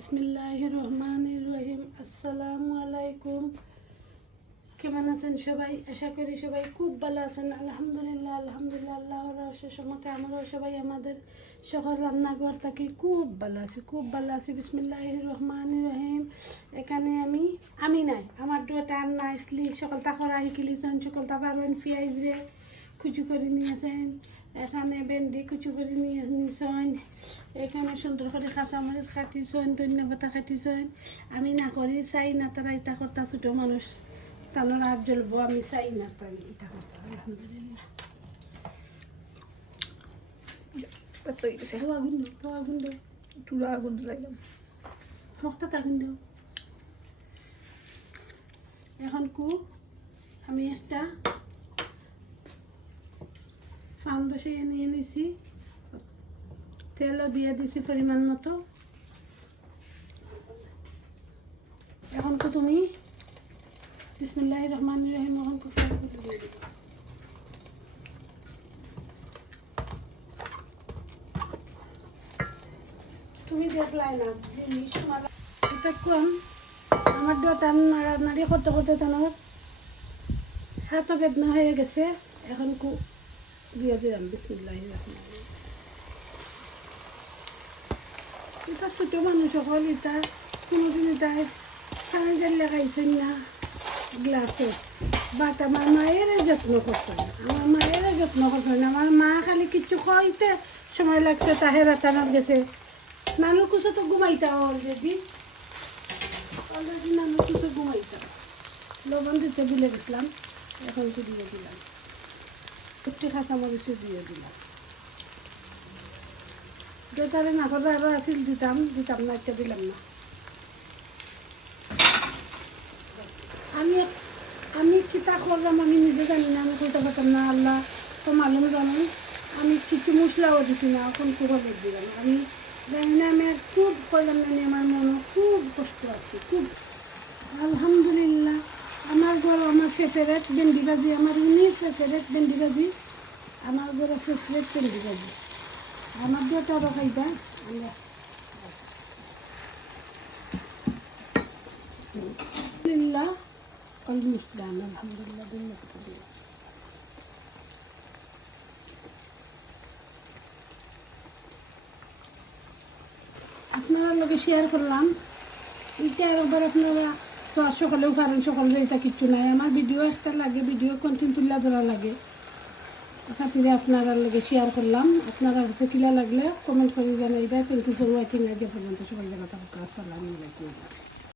বিসমিল্লাহ রহমান রহিম। আসসালামু আলাইকুম। কেমন আছেন সবাই? আশা করি সবাই খুব ভালো আছেন। আলহামদুলিল্লাহ আলহামদুলিল্লাহ, আল্লাহর অশেষ মতে আমরাও সবাই আমাদের সকল রান্নাঘর থাকি খুব ভালো আছি, খুব ভালো আছি। বিসমিল্লাহ রহমান রহিম। এখানে আমি আমি নাই, আমার দুটা আন্না আসলি সকলটা করা শিকিলিছেন সকলটা পারবেন পেঁয়াজ রে কুচু করে নিয়েছেন। এখানে ভেন্ডি কুচু করে নিয়ে নিয়েছেন। এখানে সুন্দর করে কাঁচামরিচ কাটিছেন, ধন্যবাদ কাটিছেন। আমি না করি, চাই না তারা ইটা করতা, ছোটো মানুষ। তানোর আর জ্বলবো আমি চাই না তাই ইটা করতে আলহামদুলিল্লাহ। এত গেছে। চুলা আগুন দিলাম রক্ত তা এখন কু আমি একটা ফান বসিয়ে নিয়ে নিছি। তেলও দিয়ে দিছি পরিমাণ মতো। এখন তো তুমি বিসমিল্লাহ রহমান রহিম এখন ফ্রাইগুলো দিয়ে দিবে তুমি দেখলাই না জিনিস এতক্ষণ আমার দোকান নাড়ি করতে করতে তোমার হাত বেদনা হয়ে গেছে। এখন কু দিয়ে দিলাম বিসমিল্লাহ রহমান রহিম। এটা ছোটো মানুষ সকল এটা কোনোদিন এটা জাল লাগাইছেন না। গ্লাসে। বাট আমার মায়ের যত্ন করতো না। আমার মায়ের যত্ন করতো না। আমার মা খালি কিছু খাইতে সময় লাগছে, তাহে রাতানোর গেছে। নানুর কুসে তো ঘুমাইতা অলরেডি অলরেডি নানুর কুসে ঘুমাইতা। লবণ দিতে ভুলে গেছিলাম। এখন তো দিয়ে দিলাম। একটু কাঁচামরিচে দিয়ে দিলাম। যেটারে না করে আরও আসিল দিতাম। দিতাম না, একটা দিলাম না। আমি আমি কিতা করলাম আমি নিজে জানি না, আমি কইতে পারতাম না, আল্লাহ তো মালুম জানেন আমি কিছু মশলাও দিছি না, এখন খুব দিলাম আমি জানি না, আমি খুব করলাম জানি, আমার মনে খুব কষ্ট আছে, খুব। আলহামদুলিল্লাহ, আমার ঘর আমার ফেভারেট ভেন্ডি ভাজি আমার উনি ফেভারেট ভেন্ডি ভাজি আমার ঘরে ফেভারেট ভেন্ডি ভাজি আমার দুটা আরও খাইবা, আল্লাহ আলহামদুলিল্লাহ অলমিসলাম আলহামদুলিল্লাহ ধন্যবাদ আপনারা লোকে শেয়ার করলাম। এটা একবার আপনারা তো আর সকালেও পারেন সকালে এটা কিচ্ছু নাই। আমার ভিডিও একটা লাগে ভিডিও কন্টেন্ট তুলে ধরা লাগে। খাতিরে আপনারা লোকে শেয়ার করলাম। আপনারা হচ্ছে কিলা লাগলে কমেন্ট করে জানাইবা। কিন্তু ওয়াইটিং আগে পর্যন্ত সকালে কথা আসসালামু আলাইকুম।